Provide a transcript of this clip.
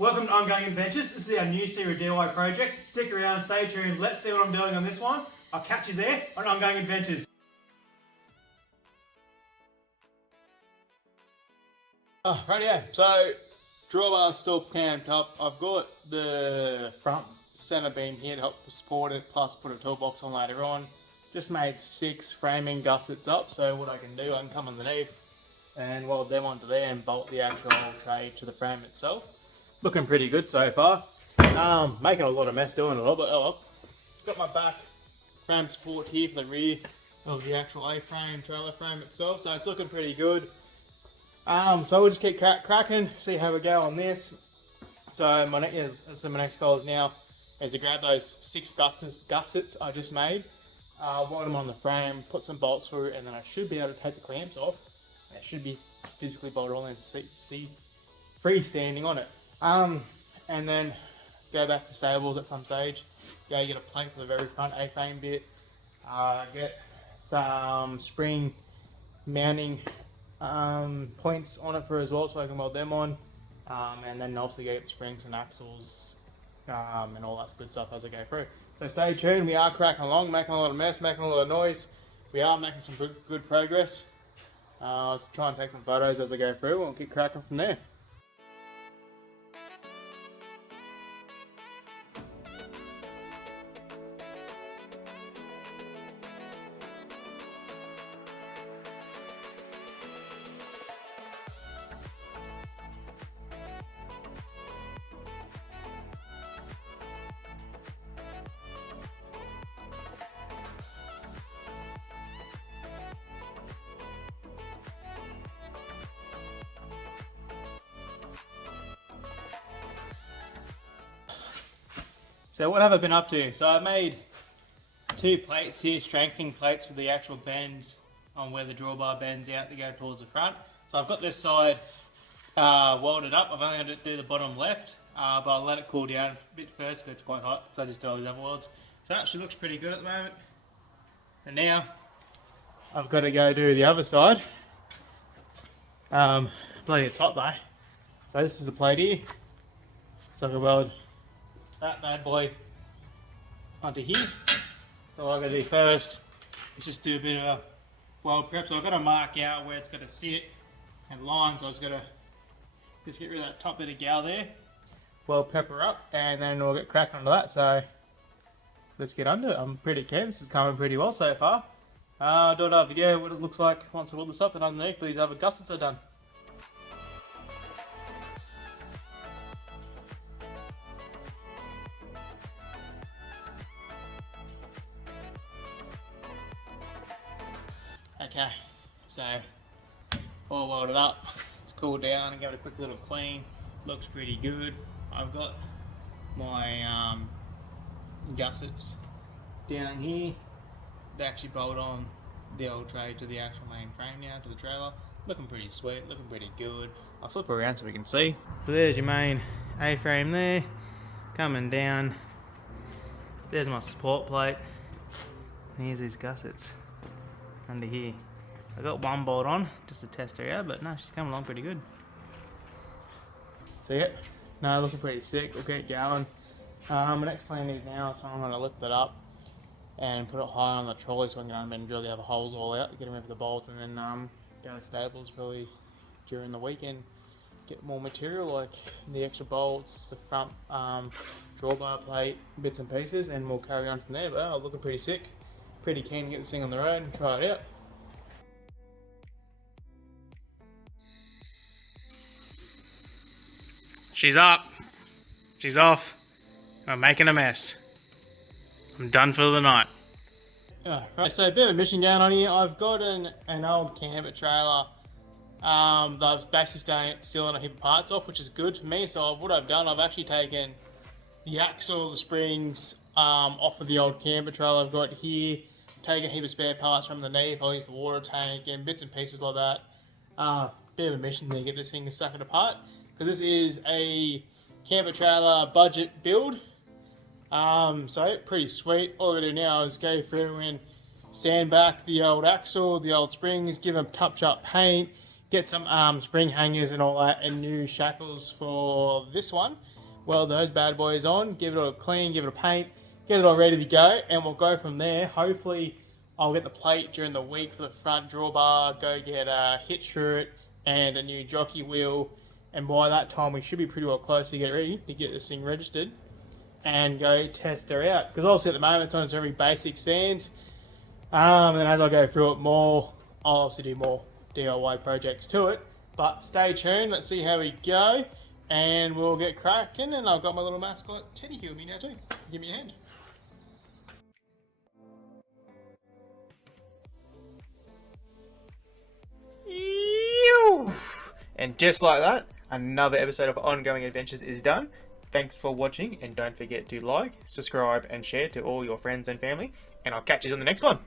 Welcome to Ongoing Adventures. This is our new series of DIY projects. Stick around, stay tuned. Let's see what I'm doing on this one. I'll catch you there on Ongoing Adventures. Rightio, so drawbar still camped up. I've got the front centre beam here to help support it, plus put a toolbox on later on. Just made 6 framing gussets up, so what I can do, I can come underneath and weld them onto there and bolt the actual tray to the frame itself. Looking pretty good so far. Making a lot of mess doing it all, but oh well. Got my back frame support here for the rear of the actual A-frame, trailer frame itself, so it's looking pretty good. So we'll just keep cracking, see how we go on this. So my next goal is now is to grab those 6 gussets I just made, weld them on the frame, put some bolts through, and then I should be able to take the clamps off. It should be physically bolted on and see freestanding on it. And then go back to Sables at some stage, go get a plate for the very front A-frame bit, get some spring mounting points on it for as well, so I can weld them on, and then also get the springs and axles and all that good stuff as I go through. So stay tuned. We are cracking along, making a lot of mess, making a lot of noise. We are making some good progress. I'll try and take some photos as I go through, and we'll keep cracking from there. So what have I been up to? So I made 2 plates here, strengthening plates for the actual bends on where the drawbar bends out to go towards the front. So I've got this side welded up. I've only got to do the bottom left, but I'll let it cool down a bit first because it's quite hot. So I just did all these other welds. So that actually looks pretty good at the moment. And now I've got to go do the other side. Bloody it's hot though. So this is the plate here. So I can weld that bad boy onto here. So what I've got to do first is just do a bit of a weld prep. So I've got to mark out where it's going to sit and line. So I just got to just get rid of that top bit of gal there, weld prep her up, and then we'll get cracking onto that. So let's get under it. I'm pretty keen. This is coming pretty well so far. I'll do another video what it looks like once I weld this up, and underneath these other gussets are done. Okay, so all welded up, it's cooled down and give it a quick little clean. Looks pretty good. I've got my gussets down here. They actually bolt on the old tray to the actual main frame now, to the trailer. Looking pretty sweet, looking pretty good. I'll flip around so we can see. So there's your main A-frame there, coming down. There's my support plate. And here's these gussets under here. I got one bolt on just to test her out, but no, she's coming along pretty good. So yeah, no, looking pretty sick. We'll get going. My next plan is now, so I'm going to lift it up and put it high on the trolley so I can unbend and drill the other holes all out, get rid of the bolts, and then go to Stables probably during the weekend, get more material like the extra bolts, the front drawbar plate, bits and pieces, and we'll carry on from there. But looking pretty sick. Pretty keen to get this thing on the road and try it out. She's up. She's off. I'm making a mess. I'm done for the night. Right, so a bit of a mission going on here. I've got an old camper trailer that I've basically stealing a heap of parts off, which is good for me. So what I've done, I've actually taken the axle, the springs off of the old camper trailer I've got here, taken a heap of spare parts from underneath. I'll use the water tank and bits and pieces like that. Bit of a mission to get this thing sucking apart, because this is a camper trailer budget build. So pretty sweet. All I gotta do now is go through and sand back the old axle, the old springs, give them touch up paint, get some spring hangers and all that, and new shackles for this one. Weld those bad boys on, give it all a clean, give it a paint, get it all ready to go, and we'll go from there. Hopefully I'll get the plate during the week for the front drawbar, go get a hitch shirt and a new jockey wheel, and by that time we should be pretty well close to get ready to get this thing registered and go test her out. Because obviously at the moment it's on its very basic stands, and as I go through it more, I'll also do more DIY projects to it. But stay tuned, let's see how we go, and we'll get cracking. And I've got my little mascot Teddy here with me now too. Give me a hand. And just like that, another episode of Ongoing Adventures is done. Thanks for watching, and don't forget to like, subscribe and share to all your friends and family, and I'll catch you on the next one.